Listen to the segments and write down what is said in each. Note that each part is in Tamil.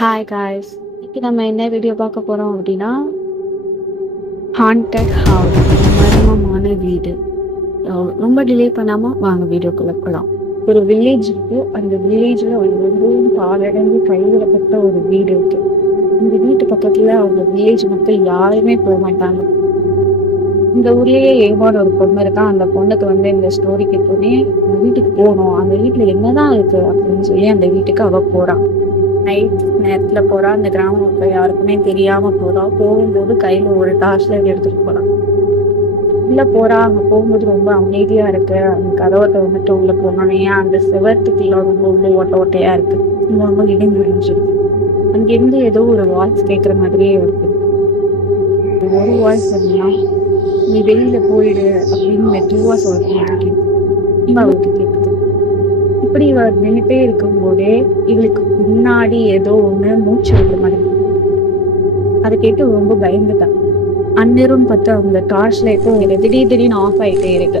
ஹாய் காய்ஸ், இன்னைக்கு நம்ம என்ன வீடியோ பார்க்க போகிறோம் அப்படின்னா ஹாண்டட் ஹவுஸ், மர்மமான வீடு. ரொம்ப டிலே பண்ணாமல் வாங்க வீடியோக்குள்ளே போகலாம். ஒரு வில்லேஜ் இருக்கு. அந்த வில்லேஜில் ஒரு ரொம்பவும் பாலடைந்து கைவிடப்பட்ட ஒரு வீடு இருக்கு. இந்த வீட்டு பக்கத்தில் அவங்க வில்லேஜ் மக்கள் யாருமே போக மாட்டாங்க. இந்த ஊர்லேயே ஏகோட ஒரு பொண்ணு இருக்கா. அந்த பொண்ணுக்கு இந்த ஸ்டோரி கேட்டோடனே வீட்டுக்கு போகணும், அந்த வீட்டில் என்னதான் இருக்கு அப்படின்னு சொல்லி அந்த வீட்டுக்கு அவள் போகிறான். நைட் நேரத்தில் போகிறா. அந்த கிராம மக்கள் யாருக்குமே தெரியாமல் போகிறா. போகும்போது கையில் ஒரு டார்ச் லைட் எடுத்துகிட்டு போகிறான். உள்ளே போகிறா. அங்கே போகும்போது ரொம்ப அமைதியாக இருக்குது. அந்த கதவை திறந்துட்டு உள்ளே போனோன்னே அந்த செவத்துக்குள்ள ரொம்ப உள்ள ஓட்டையாக இருக்குது. ரொம்ப இடிஞ்சு விழிஞ்சிருக்கு. அங்கேருந்து ஏதோ ஒரு வாய்ஸ் கேட்குற மாதிரியே இருக்குது. ஒரு வாய்ஸ் அப்படின்னா, நீ வெளியில் போயிடு அப்படின்னு மெதுவாக சொல்கிறேன். அவளுக்கு கேட்குது. இப்படி இவர் நின்றுட்டே இருக்கும்போதே இவளுக்கு பின்னாடி ஏதோ ஒண்ணு மூச்சு விடுற மாதிரி. அதை கேட்டு ரொம்ப பயந்துட்டான். அந்நேரம்னு பார்த்து அவங்க டார்ச் லைட்டும் திடீர்னு ஆஃப் ஆயிட்டே இருக்கு.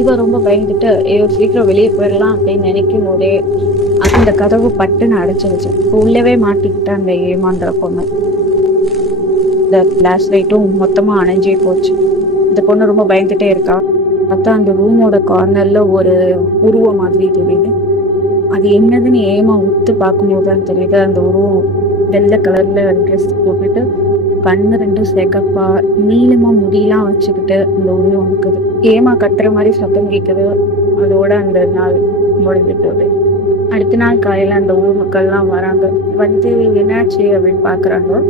இவ ரொம்ப பயந்துட்டு சீக்கிரம் வெளியே போயிடலாம் அப்படின்னு நினைக்கும் போதே அந்த கதவு பட்டுன்னு அடைச்சிருச்சு. உள்ளவே மாட்டிக்கிட்ட அந்த ஏமாந்திர பொண்ணு. இந்த ஃபிளாஷ் லைட்டும் மொத்தமா அணைஞ்சே போச்சு. இந்த பொண்ணு ரொம்ப பயந்துட்டே இருக்கா. பார்த்தா அந்த ரூமோட கார்னர்ல ஒரு உருவம் மாதிரி தெரியுது. அது என்னதுன்னு ஏமா உத்து பார்க்கும்போது தான் தெரியுது. அந்த உருவம் வெள்ளை கலர்ல ட்ரெஸ் போட்டுட்டு கண்ணு ரெண்டும் செகப்பா நீளமா முடியெல்லாம் வச்சுக்கிட்டு அந்த உருவம் இருக்குது. ஏமா கத்துற மாதிரி சத்தம் கேட்குது. அதோட அந்த நாள் முடிஞ்சிட்டு. அடுத்த நாள் காலையில அந்த ஊர் மக்கள்லாம் வராங்க. என்னாச்சு அப்படின்னு பாக்குறாங்க.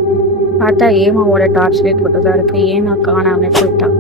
பார்த்தா ஏமாவோட டார்ச் லைட் போட்டுதான் இருக்கு. ஏமா காணாம போயிட்டான்.